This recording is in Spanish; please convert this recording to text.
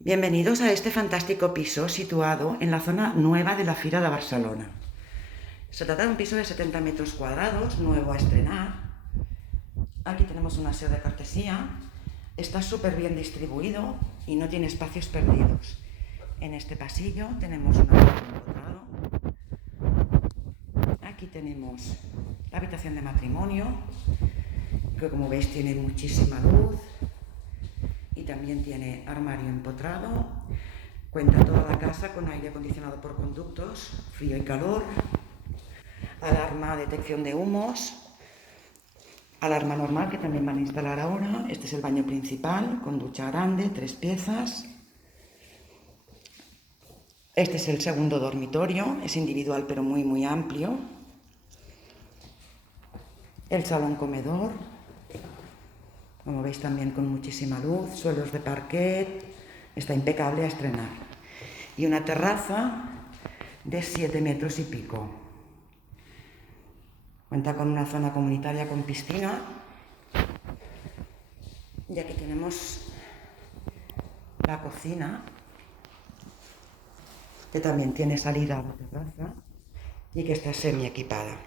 Bienvenidos a este fantástico piso situado en la zona nueva de la Fira de Barcelona. Se trata de un piso de 70 metros cuadrados, nuevo a estrenar. Aquí tenemos un aseo de cortesía. Está súper bien distribuido y no tiene espacios perdidos. En este pasillo tenemos un armario empotrado. Aquí tenemos la habitación de matrimonio, que como veis tiene muchísima luz. Y también tiene armario empotrado. Cuenta toda la casa con aire acondicionado por conductos, frío y calor, alarma detección de humos, alarma normal que también van a instalar ahora. Este es el baño principal con ducha grande, 3 piezas. Este es el segundo dormitorio, es individual pero muy amplio. El salón comedor, como veis también con muchísima luz, suelos de parquet, está impecable a estrenar. Y una terraza de 7 metros y pico. Cuenta con una zona comunitaria con piscina. Y aquí tenemos la cocina, que también tiene salida a la terraza y que está semi equipada.